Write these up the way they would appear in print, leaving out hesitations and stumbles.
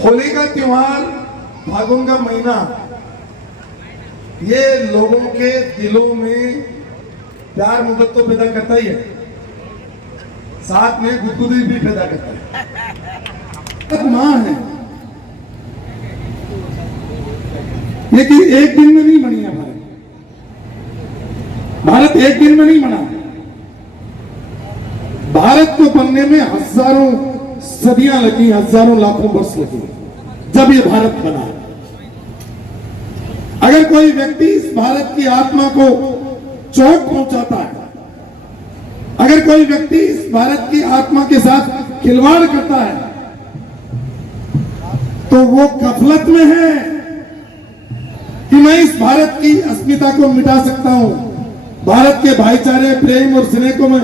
होली का त्योहार, फागुन का महीना, ये लोगों के दिलों में प्यार मोहब्बत तो पैदा करता ही है, साथ में गुदगुदी भी पैदा करता है। माँ है ये कि एक दिन में नहीं बनी है भारत एक दिन में नहीं बना। भारत को बनने में हजारों सदियां लगी, हजारों लाखों वर्ष लगे जब ये भारत बना। अगर कोई व्यक्ति इस भारत की आत्मा को चोट पहुंचाता है, अगर कोई व्यक्ति इस भारत की आत्मा के साथ खिलवाड़ करता है, तो वो गफलत में है कि मैं इस भारत की अस्मिता को मिटा सकता हूं, भारत के भाईचारे, प्रेम और स्नेह को मैं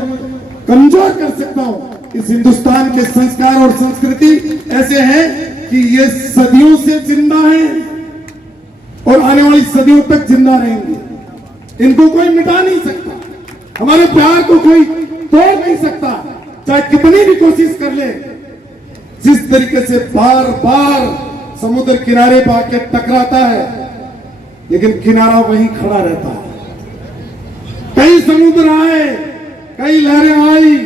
कमजोर कर सकता हूं। इस हिंदुस्तान के संस्कार और संस्कृति ऐसे हैं कि ये सदियों से जिंदा हैं और आने वाली सदियों तक जिंदा रहेंगे। इनको कोई मिटा नहीं सकता, हमारे प्यार को कोई तोड़ नहीं सकता, चाहे कितनी भी कोशिश कर ले। जिस तरीके से बार बार समुद्र किनारे पर आके टकराता है, लेकिन किनारा वहीं खड़ा रहता है। कई समुद्र आए, कई लहरें आई,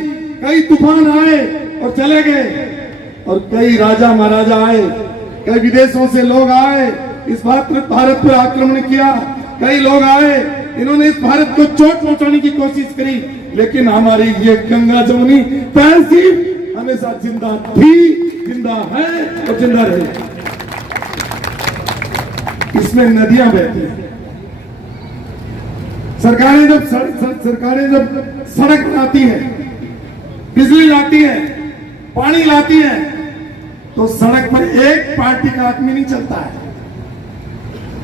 कई तूफान आए और चले गए, और कई राजा महाराजा आए, कई विदेशों से लोग आए, इस भारत पर आक्रमण किया, कई लोग आए, इन्होंने इस भारत को चोट पहुंचाने की कोशिश करी, लेकिन हमारी ये गंगा जमुनी तहसीब हमेशा जिंदा थी, जिंदा है और जिंदा रहेगी। इसमें नदियां बहती हैं। सरकारें जब सड़क बनाती है, बिजली लाती है, पानी लाती है, तो सड़क पर एक पार्टी का आदमी नहीं चलता है,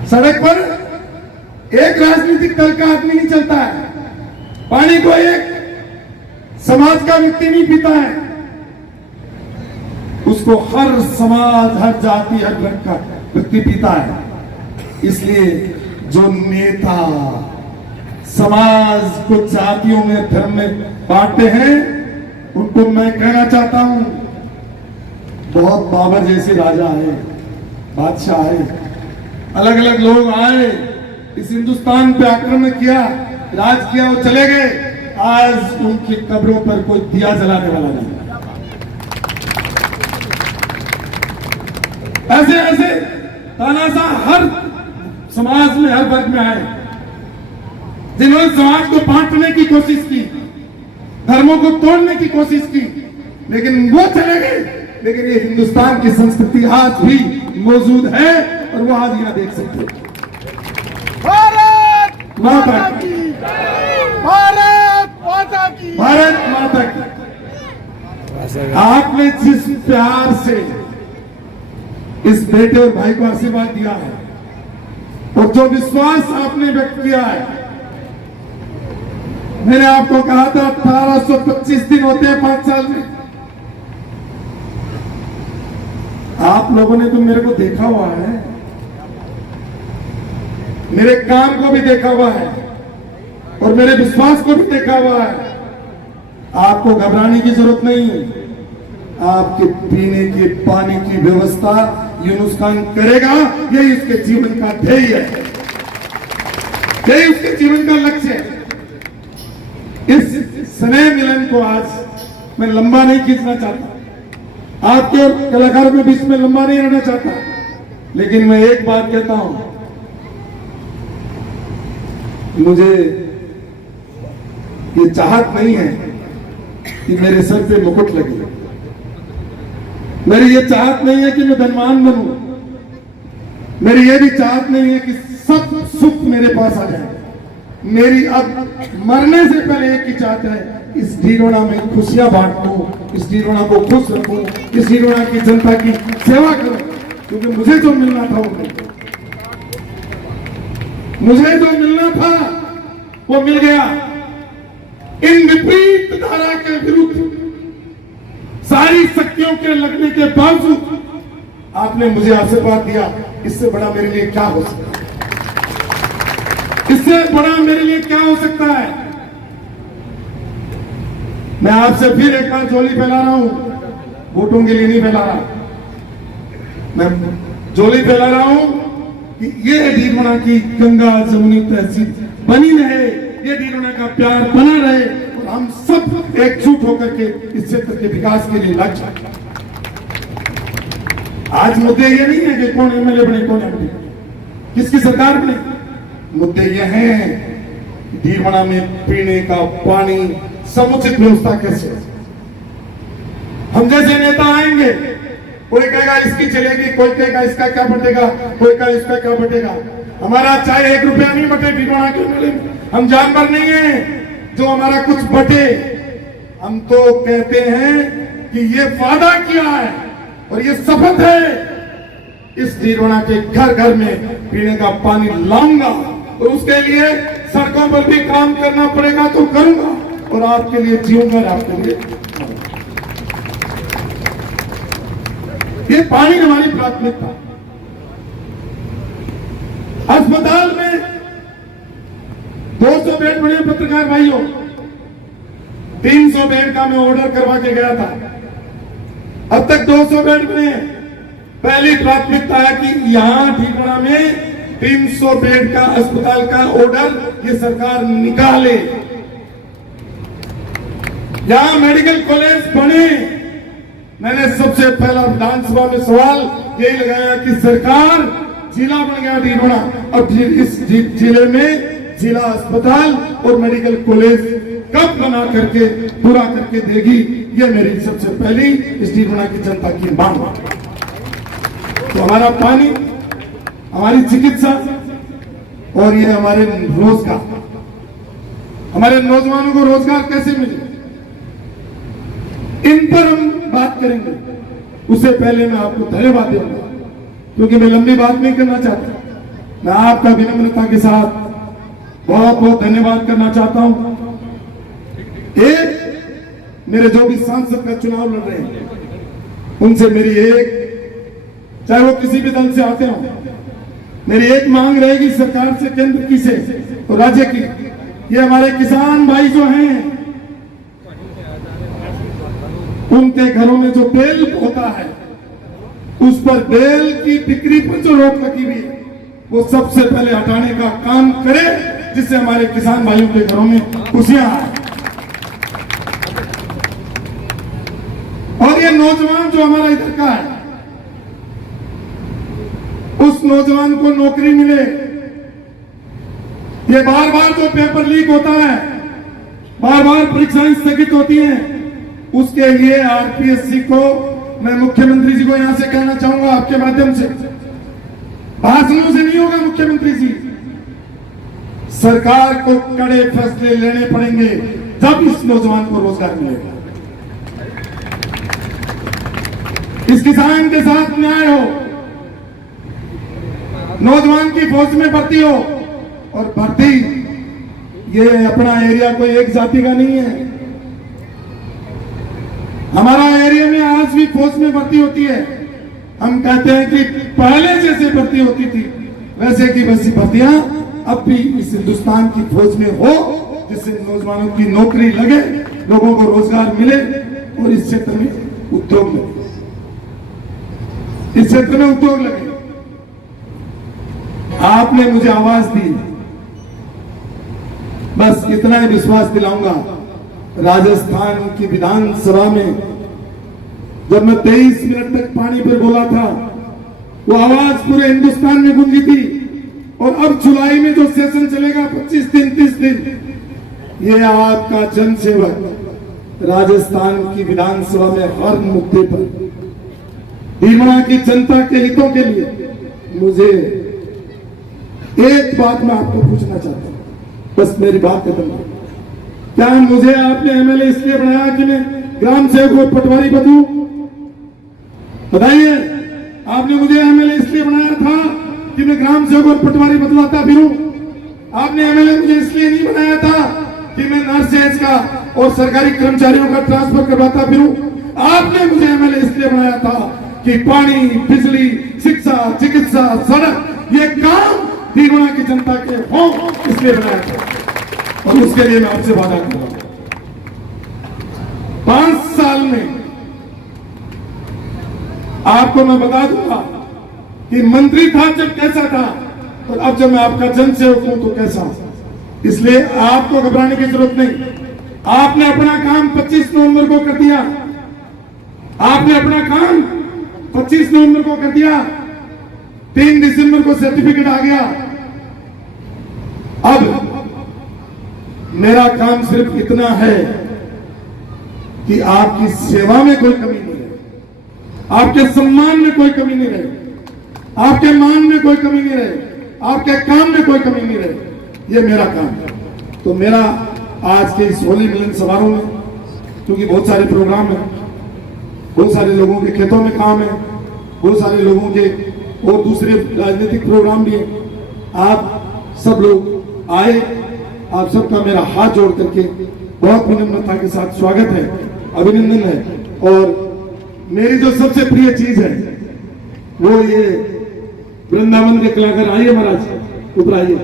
सड़क पर एक राजनीतिक दल का आदमी नहीं चलता है, पानी को एक समाज का व्यक्ति नहीं पीता है, उसको हर समाज, हर जाति, हर रंग का व्यक्ति पीता है। इसलिए जो नेता समाज को जातियों में, धर्म में बांटते हैं, उनको मैं कहना चाहता हूं, बहुत बाबर जैसे राजा है, बादशाह है, अलग अलग लोग आए, इस हिंदुस्तान पे आक्रमण किया, राज किया, वो चले गए, आज उनकी कब्रों पर कोई दिया जलाने वाला नहीं। ऐसे ऐसे तानाशाह हर समाज में, हर वर्ग में आए, जिन्होंने समाज को बांटने की कोशिश की, धर्मों को तोड़ने की कोशिश की, लेकिन वो चले गए। लेकिन ये हिंदुस्तान की संस्कृति आज भी मौजूद है, और वो आज यहां देख सकते हैं। भारत माता की, भारत माता की, भारत माता की। आपने जिस प्यार से इस बेटे और भाई को आशीर्वाद दिया है, और जो विश्वास आपने व्यक्त किया है, मैंने आपको कहा था 1825 दिन होते हैं 5 साल में। आप लोगों ने तो मेरे को देखा हुआ है, मेरे काम को भी देखा हुआ है, और मेरे विश्वास को भी देखा हुआ है। आपको घबराने की जरूरत नहीं है। आपके पीने के पानी की व्यवस्था यूनुस खान करेगा, यही उसके जीवन का ध्येय है, यही उसके जीवन का लक्ष्य है। इस स्नेह मिलन को आज मैं लंबा नहीं खींचना चाहता, आपके और कलाकारों के बीच में लंबा नहीं रहना चाहता, लेकिन मैं एक बात कहता हूं, मुझे ये चाहत नहीं है कि मेरे सर पे मुकुट लगे, मेरी ये चाहत नहीं है कि मैं धनवान बनूं, मेरी ये भी चाहत नहीं है कि सब सुख मेरे पास आ जाए। मेरी अब मरने से पहले एक ही चाहत है, इस ढिढोणा में खुशियां बांटूं, इस ढिढोणा को खुश रखूं, इस ढिढोणा की जनता की सेवा करूं, क्योंकि मुझे जो मिलना था मुझे जो मिलना था वो मिल गया। इन विपरीत धारा के विरुद्ध सारी शक्तियों के लगने के बावजूद आपने मुझे आशीर्वाद दिया, इससे बड़ा मेरे लिए क्या हो सकता है, इससे बड़ा मेरे लिए क्या हो सकता है। मैं आपसे फिर एक बार झोली फैला रहा हूं, वोटों के लिए नहीं फैला रहा। मैं जोली फैला रहा हूं कि ये डीडवाना की गंगा जमुनी तहसील बनी रहे, ये डीडवाना का प्यार बना रहे और हम सब एकजुट होकर के इस क्षेत्र के विकास के लिए लग जाए। आज मुद्दे ये नहीं है कि कौन एमएलए बने, कौन एमपी, किसकी सरकार बने। मुद्दे ये हैं डीडवाना में पीने का पानी समुचित व्यवस्था कैसे है। हम जैसे नेता आएंगे, कोई कहेगा इसकी चलेगी, कोई कहेगा इसका क्या बटेगा, कोई कहेगा इसका क्या बटेगा। हमारा चाहे 1 रुपया नहीं बटे डीडवाना के मेले में, हम जानवर नहीं है जो हमारा कुछ बटे। हम तो कहते हैं कि ये वादा किया है और ये शपथ है, इस डीडवाना के घर घर में पीने का पानी लाऊंगा और उसके लिए सड़कों पर भी काम करना पड़ेगा तो करूंगा और आपके लिए जीऊंगा और आपके लिए। ये पानी हमारी प्राथमिकता। अस्पताल में 200 बेड बने पत्रकार भाइयों, 300 बेड का मैं ऑर्डर करवा के गया था, अब तक 200 बेड बने। पहली प्राथमिकता है कि यहां डीडवाना में 300 बेड का अस्पताल का ऑर्डर ये सरकार निकाले, यहां मेडिकल कॉलेज बने। मैंने सबसे पहला विधानसभा में सवाल यही लगाया कि सरकार, जिला बन गया डीडवाना, अब इस जिले में जिला अस्पताल और मेडिकल कॉलेज कब बना करके पूरा करके देगी, ये मेरी सबसे पहली इस डीडवाना की जनता की मांग है। तो हमारा पानी, हमारी चिकित्सा और ये हमारे रोजगार, हमारे नौजवानों को रोजगार कैसे मिले, इन पर हम बात करेंगे। उससे पहले मैं आपको धन्यवाद दूंगा, क्योंकि मैं लंबी बात नहीं करना चाहता। मैं आपका विनम्रता के साथ बहुत बहुत धन्यवाद करना चाहता हूं। एक, मेरे जो भी सांसद का चुनाव लड़ रहे हैं, उनसे मेरी एक, चाहे वो किसी भी दल से आते हो, मेरी एक मांग रहेगी सरकार से, केंद्र की से तो राज्य की। ये हमारे किसान भाई जो हैं, उनके घरों में जो बेल होता है, उस पर बेल की बिक्री पर जो रोक लगी हुई है, वो सबसे पहले हटाने का काम करे, जिससे हमारे किसान भाइयों के घरों में खुशियां आए। और ये नौजवान जो हमारा इधर का है, उस नौजवान को नौकरी मिले। ये बार बार जो पेपर लीक होता है, बार बार परीक्षाएं स्थगित होती हैं, उसके लिए आरपीएससी को, मैं मुख्यमंत्री जी को यहां से कहना चाहूंगा आपके माध्यम से, भाषणों से नहीं होगा मुख्यमंत्री जी, सरकार को कड़े फैसले लेने पड़ेंगे, जब इस नौजवान को रोजगार मिलेगा। इस किसान के साथ न्याय हो, नौजवान की फौज में भर्ती हो, और भर्ती ये अपना एरिया कोई एक जाति का नहीं है। हमारा एरिया में आज भी फौज में भर्ती होती है। हम कहते हैं कि पहले जैसे भर्ती होती थी, वैसे की वैसी भर्तियां अब भी इस हिंदुस्तान की फौज में हो, जिससे नौजवानों की नौकरी लगे, लोगों को रोजगार मिले और इस क्षेत्र में उद्योग लगे, इस क्षेत्र में उद्योग लगे। आपने मुझे आवाज दी, बस इतना ही विश्वास दिलाऊंगा। राजस्थान की विधानसभा में जब मैं 23 मिनट तक पानी पर बोला था, वो आवाज पूरे हिंदुस्तान में गूंजी थी। और अब जुलाई में जो सेशन चलेगा 25 दिन 30 दिन, ये आपका जनसेवक राजस्थान की विधानसभा में हर मुद्दे पर डीडवाना की जनता के हितों के लिए, मुझे एक बात मैं आपको पूछना चाहता हूं, बस मेरी बात खत्म करो। क्या मुझे आपने एमएलए इसलिए बनाया कि मैं ग्राम सेवक और पटवारी बदलूं? बताइए, आपने मुझे एमएलए इसलिए बनाया था कि मैं ग्राम सेवक और पटवारी बदलाता फिरूं? आपने एमएलए मुझे इसलिए नहीं बनाया था कि मैं नर्सेज का और सरकारी कर्मचारियों का ट्रांसफर करवाता फिरूं? आपने मुझे एमएलए इसलिए बनाया था कि पानी, बिजली, शिक्षा, चिकित्सा, सड़क, ये काम डीडवाना की जनता के हों, इसलिए बनाया था। और उसके लिए मैं आपसे वादा कर रहा हूं, 5 साल में आपको मैं बता दूंगा कि मंत्री था जब कैसा था, तो अब जब मैं आपका जनसेवक हूं तो कैसा। इसलिए आपको घबराने की जरूरत नहीं। आपने अपना काम 25 नवंबर को कर दिया। आपने अपना काम 25 नवंबर को कर दिया। 3 दिसंबर को सर्टिफिकेट आ गया। अब मेरा काम सिर्फ इतना है कि आपकी सेवा में कोई कमी नहीं रहे, आपके सम्मान में कोई कमी नहीं रहे, आपके मान में कोई कमी नहीं रहे, आपके काम में कोई कमी नहीं रहे। ये मेरा काम है। तो मेरा आज के इस होली मिलन समारोह में, क्योंकि बहुत सारे प्रोग्राम हैं, बहुत सारे लोगों के खेतों में काम है, बहुत सारे लोगों के और दूसरे राजनीतिक प्रोग्राम भी हैं, आप सब लोग आए, आप सबका मेरा हाथ जोड़ करके बहुत विनम्रता के साथ स्वागत है, अभिनंदन है। और मेरी जो सबसे प्रिय चीज है वो ये वृंदावन के कलाकार, आइए महाराज ऊपर आइए।